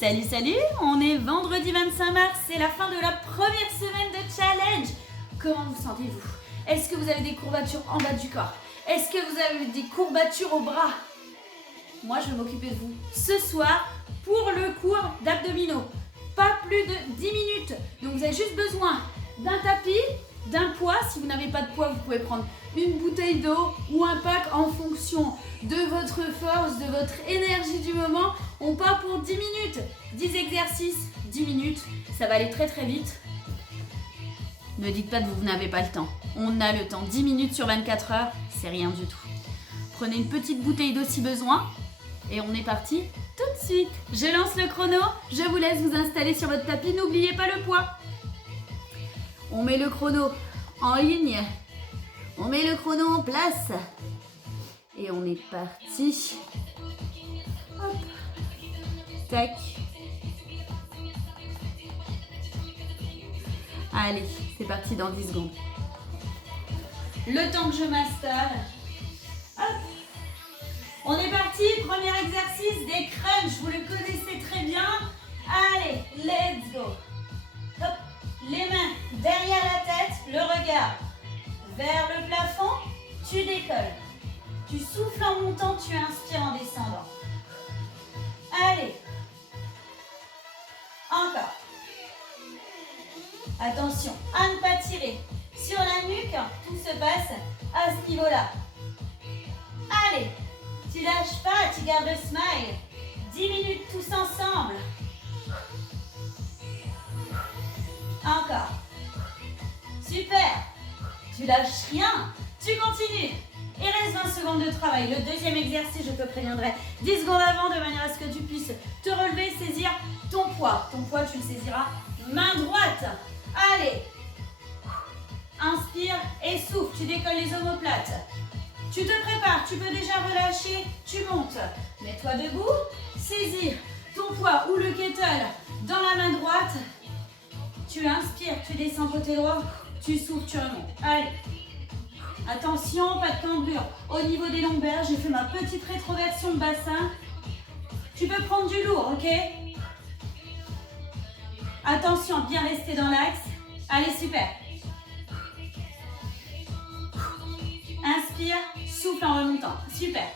Salut, salut! On est vendredi 25 mars, c'est la fin de la première semaine de challenge. Comment vous sentez-vous? Est-ce que vous avez des courbatures en bas du corps? Est-ce que vous avez des courbatures au bras? Moi, je vais m'occuper de vous ce soir pour le cours d'abdominaux. Pas plus de 10 minutes. Donc, vous avez juste besoin d'un tapis, d'un poids. Si vous n'avez pas de poids, vous pouvez prendre une bouteille d'eau ou un pack en fonction de votre force, de votre énergie du moment. On part pour 10 minutes. 10 exercices, 10 minutes. Ça va aller très très vite. Ne dites pas que vous n'avez pas le temps. On a le temps. 10 minutes sur 24 heures, c'est rien du tout. Prenez une petite bouteille d'eau si besoin. Et on est parti tout de suite. Je lance le chrono. Je vous laisse vous installer sur votre tapis. N'oubliez pas le poids. On met le chrono en ligne. On met le chrono en place. Et on est parti. Hop. Tac. Allez, c'est parti dans 10 secondes. Le temps que je m'installe. Hop. On est parti. Premier exercice des crunchs. Vous le connaissez très bien. Allez, let's go. Hop. Les mains derrière la tête, le regard vers le plafond, tu décolles. Tu souffles en montant, tu inspires en descendant. Allez. Encore. Attention à ne pas tirer sur la nuque, tout se passe à ce niveau-là. Allez, tu lâches pas, tu gardes le smile. 10 minutes tous ensemble. Encore. Super. Tu lâches rien. Tu continues. Il reste 20 secondes de travail. Le deuxième exercice, je te préviendrai 10 secondes avant de manière à ce que tu puisses te relever, saisir ton poids. Ton poids, tu le saisiras main droite. Allez. Inspire et souffle. Tu décolles les omoplates. Tu te prépares. Tu peux déjà relâcher. Tu montes. Mets-toi debout. Saisir ton poids ou le kettle dans la main droite. Tu inspires, tu descends côté droit, tu souffles, tu remontes. Allez. Attention, pas de cambrure. Au niveau des lombaires, j'ai fait ma petite rétroversion de bassin. Tu peux prendre du lourd, ok? Attention, bien rester dans l'axe. Allez, super. Inspire, souffle en remontant. Super.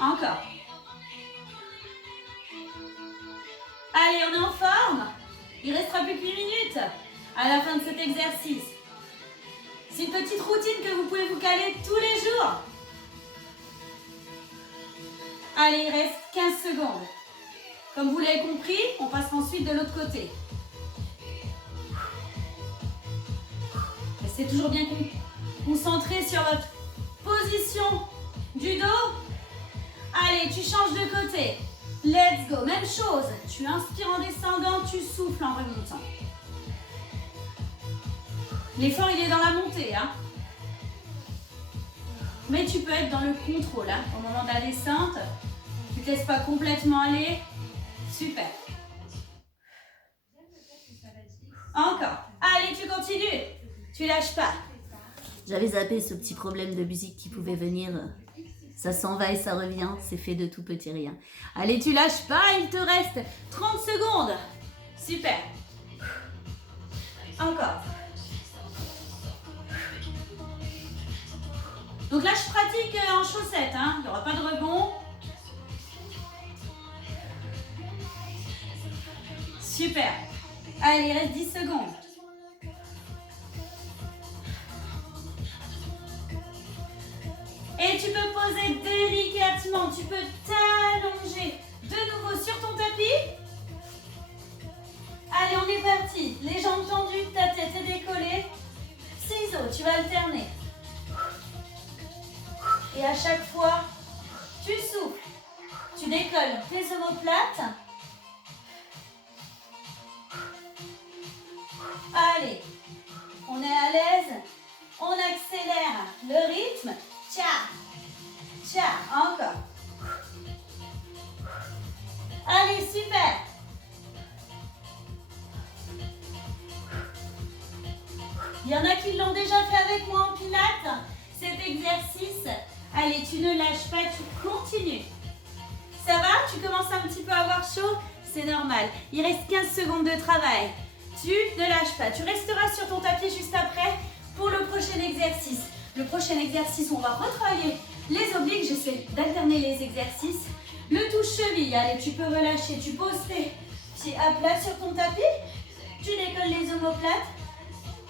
Encore. Allez, on est en forme. Il ne restera plus que 8 minutes à la fin de cet exercice. C'est une petite routine que vous pouvez vous caler tous les jours. Allez, il reste 15 secondes. Comme vous l'avez compris, on passera ensuite de l'autre côté. Restez toujours bien concentré sur votre position du dos. Allez, tu changes de côté. Let's go. Même chose. Tu inspires en descendant, tu souffles en remontant. L'effort, il est dans la montée. Hein. Mais tu peux être dans le contrôle. Hein. Au moment de la descente, tu ne te laisses pas complètement aller. Super. Encore. Allez, tu continues. Tu lâches pas. J'avais zappé ce petit problème de musique qui pouvait venir. Ça s'en va et ça revient, c'est fait de tout petit rien. Allez, tu lâches pas, il te reste 30 secondes. Super. Encore. Donc là, je pratique en chaussettes, hein. Il n'y aura pas de rebond. Super. Allez, il reste 10 secondes. Et tu peux poser délicatement, tu peux t'allonger de nouveau sur ton tapis. Allez, on est parti. Les jambes tendues, ta tête est décollée. Ciseaux, tu vas alterner. Et à chaque fois, tu souffles. Tu décolles tes omoplates. Allez, on est à l'aise. On accélère le rythme. Tcha, tcha, encore. Allez, super. Il y en a qui l'ont déjà fait avec moi en pilates, cet exercice. Allez, tu ne lâches pas, tu continues. Ça va? Tu commences à me chaud, c'est normal. Il reste 15 secondes de travail. Tu ne lâches pas. Tu resteras sur ton tapis juste après pour le prochain exercice. Le prochain exercice, on va retravailler les obliques. J'essaie d'alterner les exercices. Le touche-cheville. Allez, tu peux relâcher. Tu poses tes pieds à plat sur ton tapis. Tu décolles les omoplates.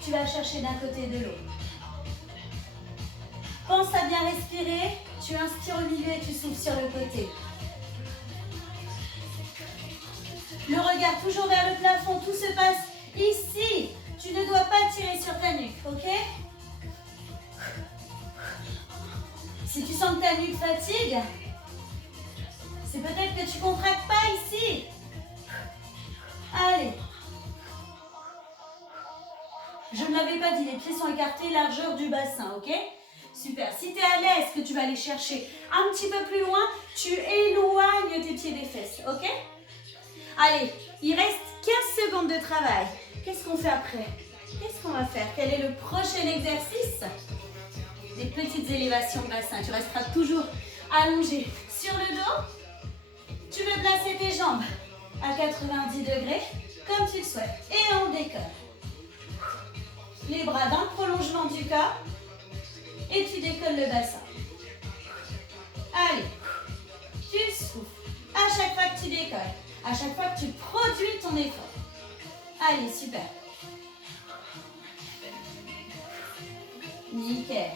Tu vas chercher d'un côté et de l'autre. Pense à bien respirer. Tu inspires au milieu et tu souffles sur le côté. Le regard toujours vers le plafond. Tout se passe ici. Tu ne dois pas tirer sur ta nuque, ok? Si tu sens que ta nuque fatigue, c'est peut-être que tu ne contractes pas ici. Allez. Je ne l'avais pas dit, les pieds sont écartés, largeur du bassin, ok? Super. Si tu es à l'aise, que tu vas aller chercher un petit peu plus loin, tu éloignes tes pieds des fesses, ok? Allez, il reste 15 secondes de travail. Qu'est-ce qu'on fait après? Qu'est-ce qu'on va faire? Quel est le prochain exercice? Des petites élévations de bassin. Tu resteras toujours allongé sur le dos. Tu veux placer tes jambes à 90 degrés, comme tu le souhaites. Et on décolle. Les bras dans le prolongement du corps. Et tu décolles le bassin. Allez, tu souffles. À chaque fois que tu décolles, à chaque fois que tu produis ton effort. Allez, super. Nickel.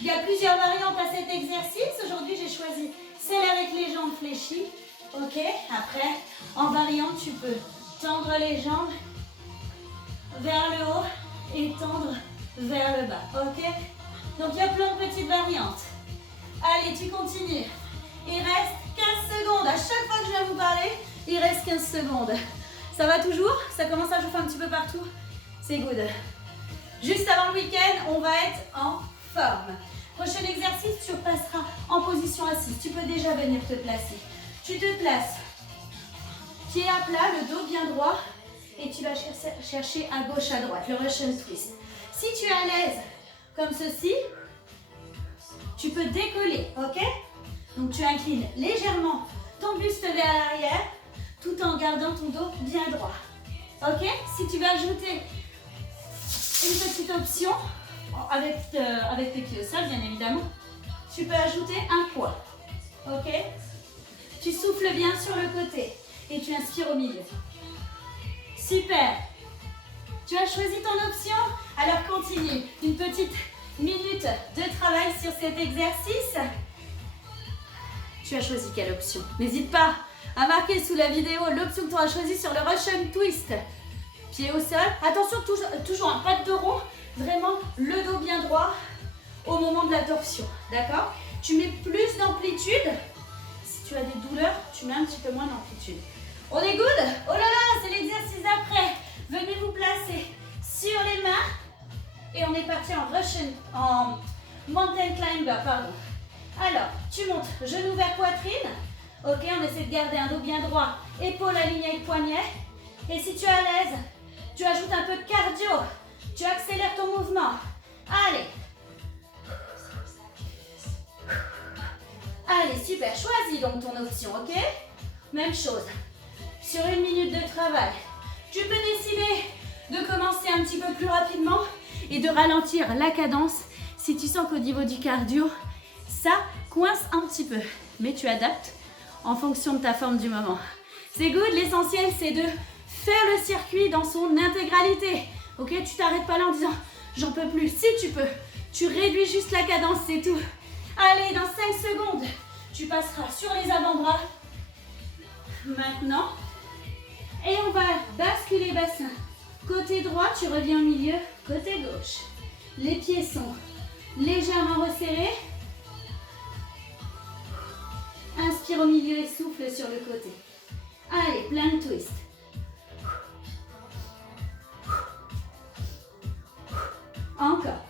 Il y a plusieurs variantes à cet exercice. Aujourd'hui, j'ai choisi celle avec les jambes fléchies. Ok. Après, en variante, tu peux tendre les jambes vers le haut et tendre vers le bas. Ok. Donc, il y a plein de petites variantes. Allez, tu continues. Il reste 15 secondes. À chaque fois que je viens vous parler, il reste 15 secondes. Ça va toujours? Ça commence à chauffer un petit peu partout? C'est good. Juste avant le week-end, on va être en forme. Prochain exercice, tu repasseras en position assise. Tu peux déjà venir te placer. Tu te places, pied à plat, le dos bien droit. Et tu vas chercher à gauche, à droite, le Russian twist. Si tu es à l'aise, comme ceci, tu peux décoller, ok? Donc tu inclines légèrement ton buste vers l'arrière, tout en gardant ton dos bien droit. Ok? Si tu veux ajouter une petite option, avec tes pieds au sol, bien évidemment, tu peux ajouter un poids. Ok? Tu souffles bien sur le côté et tu inspires au milieu. Super! Tu as choisi ton option? Alors continue. Une petite minute de travail sur cet exercice. Tu as choisi quelle option? N'hésite pas à marquer sous la vidéo l'option que tu auras choisie sur le Russian twist. Pied au sol. Attention, toujours un pas de dos rond. Vraiment le dos bien droit au moment de la torsion. D'accord? Tu mets plus d'amplitude. Si tu as des douleurs, tu mets un petit peu moins d'amplitude. On est good? Oh là là, c'est l'exercice d'après. Venez vous placer sur les mains. Et on est parti en mountain climber, pardon. Alors, tu montes genou vers poitrine. Ok, on essaie de garder un dos bien droit. Épaule alignée avec poignet. Et si tu es à l'aise, tu ajoutes un peu de cardio. Tu accélères ton mouvement. Allez. Allez, super. Choisis donc ton option, ok? Même chose. Sur une minute de travail, tu peux décider de commencer un petit peu plus rapidement et de ralentir la cadence si tu sens qu'au niveau du cardio, ça coince un petit peu. Mais tu adaptes en fonction de ta forme du moment. C'est good, l'essentiel c'est de faire le circuit dans son intégralité. Ok, tu t'arrêtes pas là en disant j'en peux plus. Si tu peux, tu réduis juste la cadence, c'est tout. Allez, dans 5 secondes, tu passeras sur les avant-bras. Maintenant, et on va basculer bassin. Côté droit, tu reviens au milieu, côté gauche. Les pieds sont légèrement resserrés. Inspire au milieu et souffle sur le côté. Allez, plein de twist. Encore.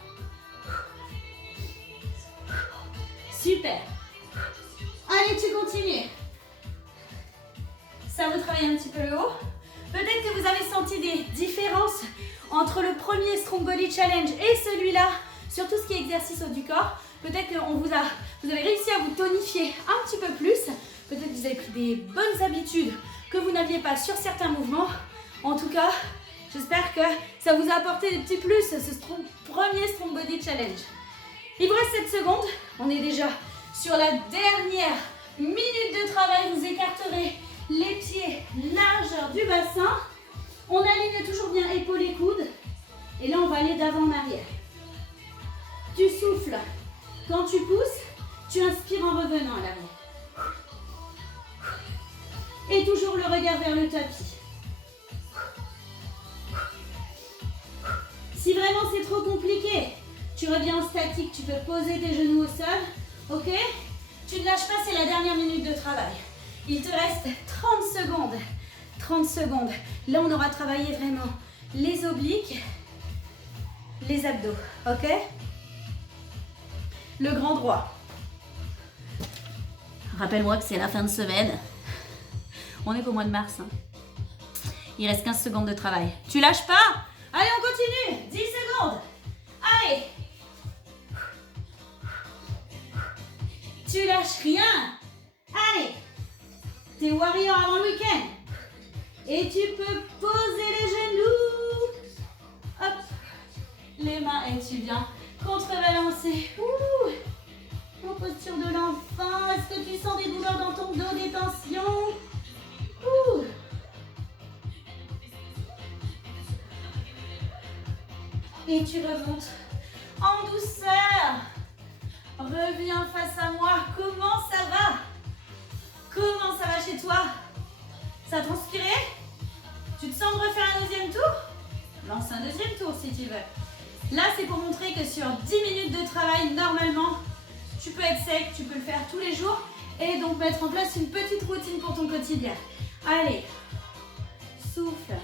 Super. Allez, tu continues. Ça vous travaille un petit peu le haut. Peut-être que vous avez senti des différences entre le premier Strong Body Challenge et celui-là sur tout ce qui est exercice haut du corps. Peut-être que vous avez réussi à vous tonifier un petit peu plus. Peut-être que vous avez pris des bonnes habitudes que vous n'aviez pas sur certains mouvements. En tout cas, j'espère que ça vous a apporté des petits plus, ce premier Strong Body Challenge. Il vous reste 7 secondes. On est déjà sur la dernière minute de travail. Vous écarterez les pieds, largeur du bassin. On aligne toujours bien épaules et coudes. Et là, on va aller d'avant en arrière. Tu souffles. Quand tu pousses, tu inspires en revenant à l'arrière. Et toujours le regard vers le tapis. Si vraiment c'est trop compliqué, tu reviens en statique, tu peux poser tes genoux au sol, ok? Tu ne lâches pas, c'est la dernière minute de travail. Il te reste 30 secondes. 30 secondes. Là, on aura travaillé vraiment les obliques, les abdos, ok? Le grand droit. Rappelle-moi que c'est la fin de semaine. On est qu'au mois de mars. Hein. Il reste 15 secondes de travail. Tu lâches pas? Allez, on continue. 10 secondes. Allez. Tu lâches rien. Allez. T'es warrior avant le week-end. Et tu peux poser les genoux. Hop. Les mains et tu viens contrebalancer. Ouh. En posture de l'enfant. Est-ce que tu sens des douleurs dans ton dos, des tensions? Ouh. Et tu remontes en douceur. Reviens face à moi. Comment ça va? Comment ça va chez toi? Ça a transpiré? Tu te sens de refaire un deuxième tour? Lance un deuxième tour si tu veux. Là, c'est pour montrer que sur 10 minutes de travail, normalement, tu peux être sec, tu peux le faire tous les jours et donc mettre en place une petite routine pour ton quotidien. Allez, souffle.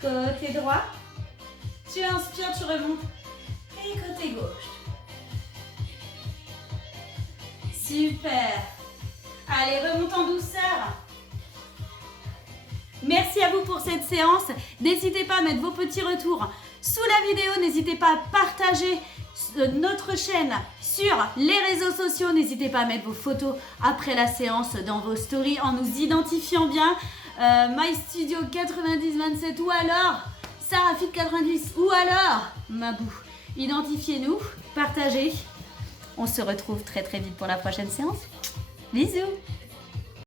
Côté droit. Tu inspires, tu remontes. Et côté gauche. Super. Allez, remonte en douceur. Merci à vous pour cette séance. N'hésitez pas à mettre vos petits retours sous la vidéo. N'hésitez pas à partager notre chaîne sur les réseaux sociaux. N'hésitez pas à mettre vos photos après la séance dans vos stories en nous identifiant bien. MyStudio 9027 ou alors Sarafit 90 ou alors Mabou. Identifiez-nous, partagez. On se retrouve très très vite pour la prochaine séance. Bisous.